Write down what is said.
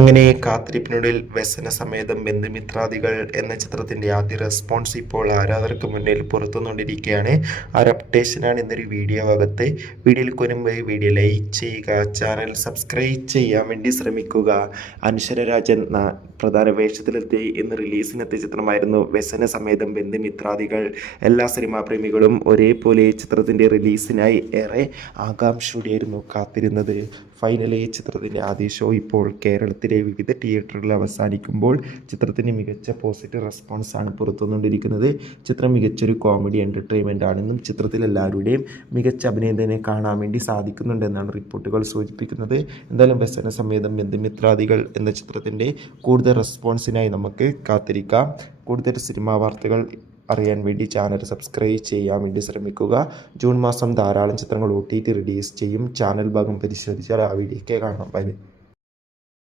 അങ്ങനെ കാത്തിരിപ്പിനൊടുവിൽ വ്യസനസമേതം ബന്ധുമിത്രാദികൾ എന്ന ചിത്രത്തിന്റെ ആദ്യ റെസ്പോൺസ് ഇപ്പോൾ ആരാധകർക്ക് മുന്നിൽ പുറത്തുകൊണ്ടിരിക്കുകയാണ്. ആ ഒരു അപ്ഡേഷനാണ് ഇന്നൊരു വീഡിയോ ഭാഗത്ത്. വീഡിയോയിൽ മുൻപ് വീഡിയോ ലൈക്ക് ചെയ്യുക, ചാനൽ സബ്സ്ക്രൈബ് ചെയ്യാൻ വേണ്ടി ശ്രമിക്കുക. അനശ്വരരാജൻ പ്രധാന വേഷത്തിലെത്തി ഇന്ന് റിലീസിനെത്തിയ ചിത്രമായിരുന്നു വ്യസനസമേതം ബന്ധുമിത്രാദികൾ. എല്ലാ സിനിമാ പ്രേമികളും ഒരേപോലെ ചിത്രത്തിന്റെ റിലീസിനായി ഏറെ ആകാംക്ഷയോടെയായിരുന്നു കാത്തിരുന്നത്. ഫൈനലി ചിത്രത്തിൻ്റെ ആദ്യ ഷോ ഇപ്പോൾ കേരളത്തിലെ വിവിധ തിയേറ്ററുകളിൽ അവസാനിക്കുമ്പോൾ ചിത്രത്തിന് മികച്ച പോസിറ്റീവ് റെസ്പോൺസാണ് പുറത്തുവന്നുകൊണ്ടിരിക്കുന്നത്. ചിത്രം മികച്ചൊരു കോമഡി എൻ്റർടൈൻമെൻ്റ് ആണെന്നും ചിത്രത്തിൽ എല്ലാവരുടെയും മികച്ച അഭിനയത്തിനെ കാണാൻ വേണ്ടി സാധിക്കുന്നുണ്ടെന്നാണ് റിപ്പോർട്ടുകൾ സൂചിപ്പിക്കുന്നത്. എന്തായാലും വ്യസനസമേതം ബന്ധുമിത്രാദികൾ എന്ന ചിത്രത്തിൻ്റെ കൂടുതൽ റെസ്പോൺസിനായി നമുക്ക് കാത്തിരിക്കാം. കൂടുതൽ സിനിമാ വാർത്തകൾ അറിയാൻ വേണ്ടി ചാനൽ സബ്സ്ക്രൈബ് ചെയ്യാൻ വേണ്ടി ശ്രമിക്കുക. ജൂൺ മാസം ധാരാളം ചിത്രങ്ങൾ OTT റിലീസ് ചെയ്യും. ചാനൽ ഭാഗം പരിശോധിച്ചാൽ ആ വീഡിയോയ്ക്ക് കാണാം. ബൈ.